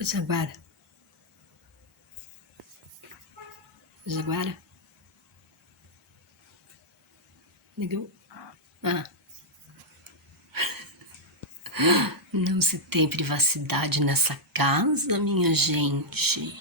Jaguara. Jaguara? Ligou? Ah. Não se tem privacidade nessa casa, minha gente.